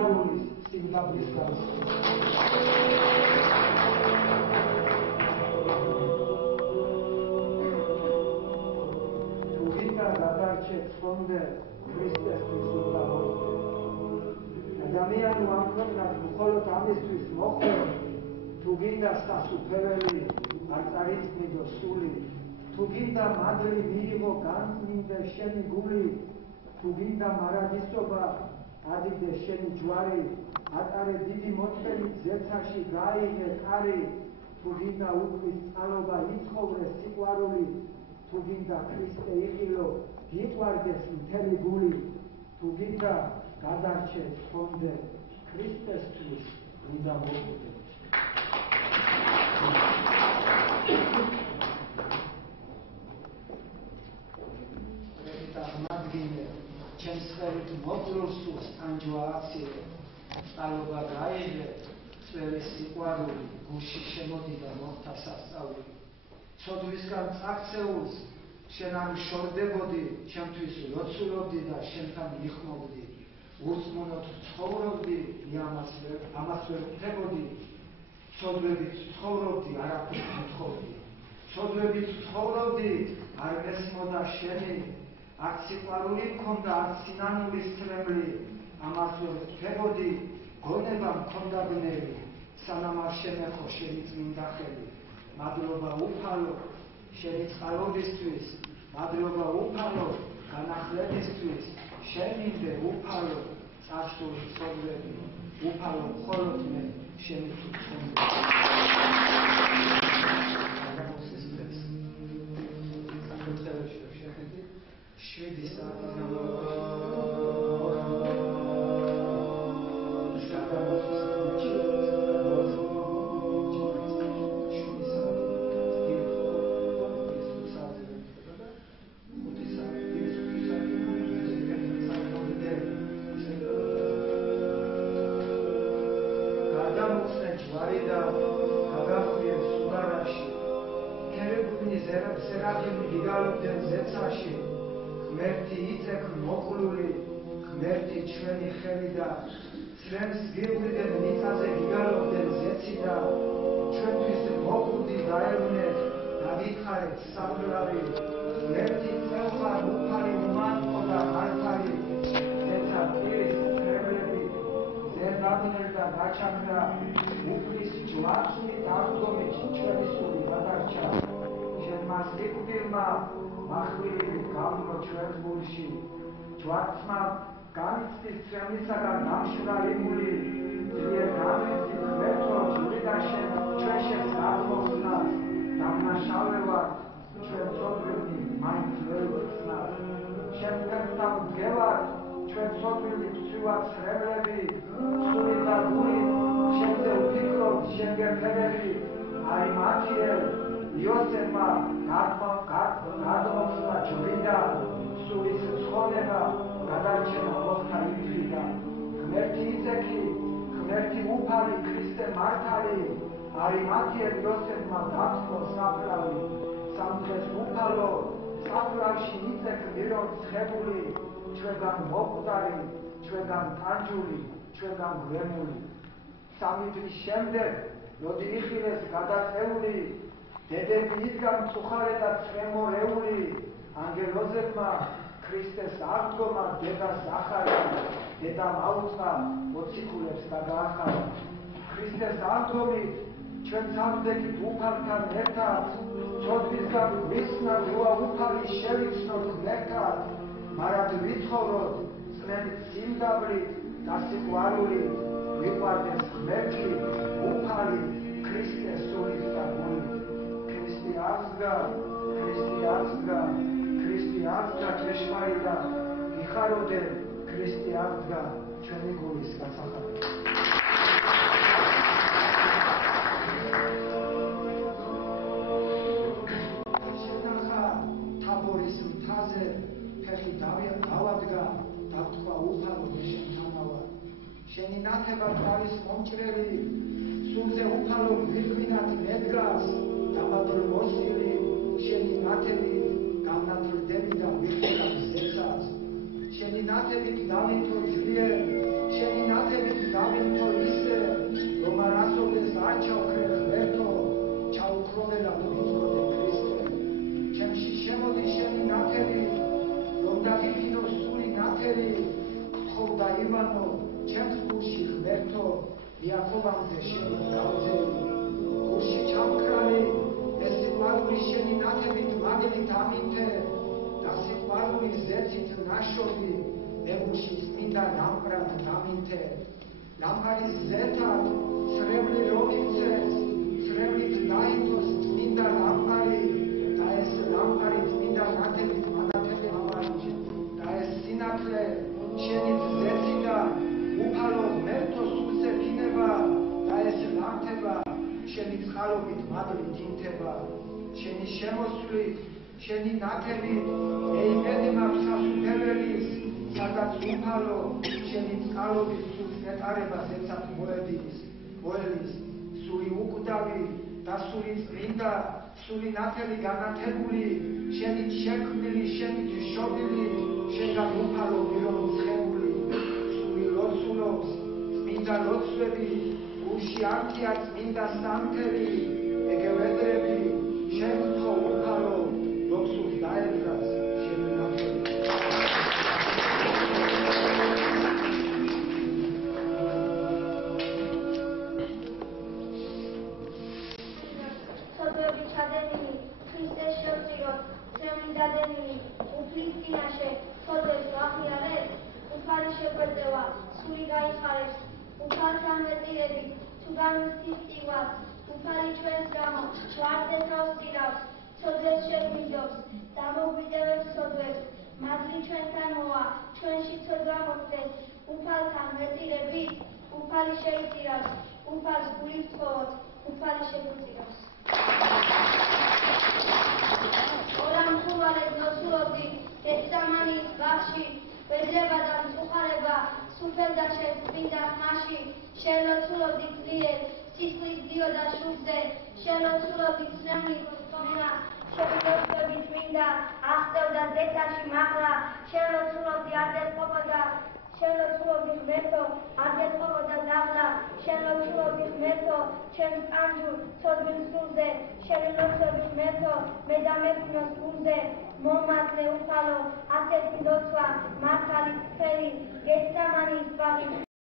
სიყვარულის სიმდაბრის განსხვავება. თუ გინდა გადარჩეთ ხონდე ქრისტესთვის უნდა მოხვდე. ადამიანი ამქონდათ მხოლოდ ამისთვის მოხვდე, თუ გინდა სასუფეველი არ წარიწმიდო სული, თუ გინდა მადლი მიიღო განწმინდე შენი გული, თუ გინდა მარადისობა ადიდე შენი ჯვარი, ატარე დიდი მოწელი ზეცაში გაიღე კარი, თუ გინდა უკვის წყალობა იცხოვრე სიყვარული, თუ გინდა ქრისტე იყილო გიყვარდეს მთელი გული, თუ გინდა გადარჩეთ ხონდე ქრისტესთვის უნდა მოხვდე. მადგინე ჩემს ხელით მოდროს სულს ტანჯვა აცილე, წყალობა გაიღე წველი სიყვარული, გულში შემოდიდა მოხდა სასწაული. ცოდვისგან წაქცეულს შენ არ შორდებოდი, ჩემთვის ლოცულობდი და შენთან მიხმობდი. ურწმუნოდ ცხოვრობდი, ამას ვერ ვთქებოდი. ცოდვებით ცხოვრობდი, არაფერს ვთხოვდი. ცოდვებით ცხოვრობდი, არ მესმოდა შენი. არც სიყვარული მქონდა, არც სინანულის თრემლი. ამას ვერ ვთქებოდი, გონება მქონდა ბნელი. სანამ არ შემეხო შენი წმინდა ხელი. მადლობა უფალო შენი წყალობისთვის, მადლობა უფალო განახლებისთვის, შემინდე უფალო წარსული ცოდვები, უფალო მხოლოდ მე შენი თვითმფრინავი. შვიდი საათის სერაფიმი გიგალობდნენ ზეცაში, ღმერთი იწექ მოყლული, ღმერთი ჩვენი ხელი და წრემს გიყვიდნენ მიწაზე გიგალობდნენ ზეცი და ჩვენთვის მოკვდი დაევნეთ დავითხარეთ საფლავი, ღმერთი წელხარ უფალი უმანკო და მართალი, ზეცა პირის თრემლები ზერდაბნელდა გაჩაგდა, უფლის ჯვარცმი დაღდგომით ჩვენი სული გადარჩა. მას გიკვდილმა მახვილებით გამო ჩვენს გულში, ჯვარცმა განიცდის წემლისაგან დამშვრალებული, ძლიერ გამეცი ღმერთო ძვრიდა შენ ჩვენ შენს აღმოხსნას, დამნაშავე ვარ ჩვენ ცოდვილი მაინც ვერ ვხსნას. შენ ფერთან მდგევარ ჩვენ ცოდვილი ვცვივა ცრემლები, სული და გული შენზე ვფიქრობ შენ გერფერები, აი მათიელ იოსებმა გადმოხსნა ჯვრიდა, სულის ცხონება გადარჩენა მოხდა იმდრიდან. ღმერთი იწექი, ღმერთი უფალი, ქრისტე მართალი, არი მათიელ იოსებმა დაწყო საფლავი. სამწეს უფალო, საფლავში იწექ მირონ ცხებული, ჩვენგან მოკვდარი, ჩვენგან ტანჯული, ჩვენგან ღრემული. სამი დღის შემდეგ, როდი იხილეს გადაწეული, დედები იდგა მწუხარე და ცრემორეული, ანგელოზებმა ქრისტეს აღდგომა დედას ახარა, დედამ აუწყა მოციქულებს და გაახარა. ქრისტეს აღდგომით ჩვენ სამძეგით უფალთან ერთად, ცოდვისგან გვისნა როა უფალი შევიცნოთ ღმერთად, მარად ვიცხოვროთ წნებით სიმდაბლით და სიყვარულით, ვიყვარდეს ღმერთი, უფალი, ქრისტე სულის და გულით. ქრისტე აღსდგა, ქრისტე აღსდგა ჭეშმარიტა, გიხაროდე ქრისტე აღსდგა ჩვენი გულის გასახადად. შენახა თაბორის მთაზე, ფეხი დავადგა, დავთქვა უფალო მე შენთანავა. შენი ნათება თავის მომჭრელი, სულზე უფალო გვირგვინად მედგას, დამადრ მოსილი, შენი ნათები გამნათლდები და ვიხილავ ზეცას. შენი ნათებით დავითო ძლიერ, შენი ნათებით დავითო ისე, რომ არ ასოდეს არ ჩავქრე ღმერთო, ჩაუქროველა ვიწროდე ქრისტე. ჩემში შემოდი შენი ნათები, რომ დაგიფინო სული ნათელი, გთხოვდა ივანო, ჩემს გულში ღმერთო, იაკობამდე შენი გავძელი. გულში ჩამქრალი, ეს სიყვარული შენი ნათებით მაგებით ამინთე, და სიყვარული ზეცით ნაშობი, მეგულში წმინდა ლამპრად დამინთე. ლამპარის ზეთად ცრემლი რომ იქცეს, ცრემლით დაითოს წმინდა ლამპარი, და ეს ლამპარი წმინდა ნათებით მანათები ავარიჩე, და ეს სინათლე შენით ზეციდა, უფალო ღმერთო სულზე ფინება, და ეს ლამთება შენი წყალობით მადლით ინთება. შენი შემოსვლით, შენი ნათებით, ეიმედი მაქვს სასუფეველის, სადაც უფალო შენი წყალობით სულს ნეტარებას ეცად მოელის, სული უკვდავი და სული წმინდა, სული ნათელი განათებული, შენით შექმნილი, შენით შობილი, შენგან უფალო მირომცხებული, სული ლოცულობს, წმინდა ლოცვები, გულში ართია წმინდა სამთელი, ეგევედრები, შენ გთხოვ უფალო, რომ სულს დაეძრას შენი ნათელი. ცოდვები ჩადენილი, ქრისტეს შევწიროთ, ცრემლი დადენილი, უფლის წინაშე, ცოდვებს ვახიარეთ, უფალი შეგვეწევა, სული გაიხარებს, უფალთან ვეწირებით, თუ განვსის წივას, უფალი ჩვენს გამო, ვარდზე თავს წირავს, ცოდვებს შეგვინდობს, დამოგვიდევებს ცოდვებს, მადლი ჩვენთან მოვა, ჩვენში ცოდვა მოხდეს, უფალთან ვეწირებით, უფალი შეიწირავს, უფალს გულით ვთხოვოთ, უფალი შეგვიწირავს. ორამ ხურვალებს ნოცულობდი, გესწამანის ბაღში, ვედრება და მწუხარება, სუფევდა შენ წმინდა ხმაში, შენ ლოცულობდი ძლიერ, სისხლის დიოდა შუბზე, შენ ლოცულობდი ცრემლით წონა, შენ ლოცულობდი წმინდა, აღწევდა ზეცაში მაღლა, შენ ლოცულობდი არ დეტყობოდა, შენ ლოცულობდი ღმერთო, არ დეტყობოდა დაღლა, შენ ლოცულობდი ღმერთო, ჩემს კანჯურ ცოდვილ სულზე, შენ ლოცულობდი ღმერთო, მე დამეფინოს გულზე, მომაძლე უფალო, ასეთი ლოცვა, მართალი ცხელი, გესწამანის ბაღი.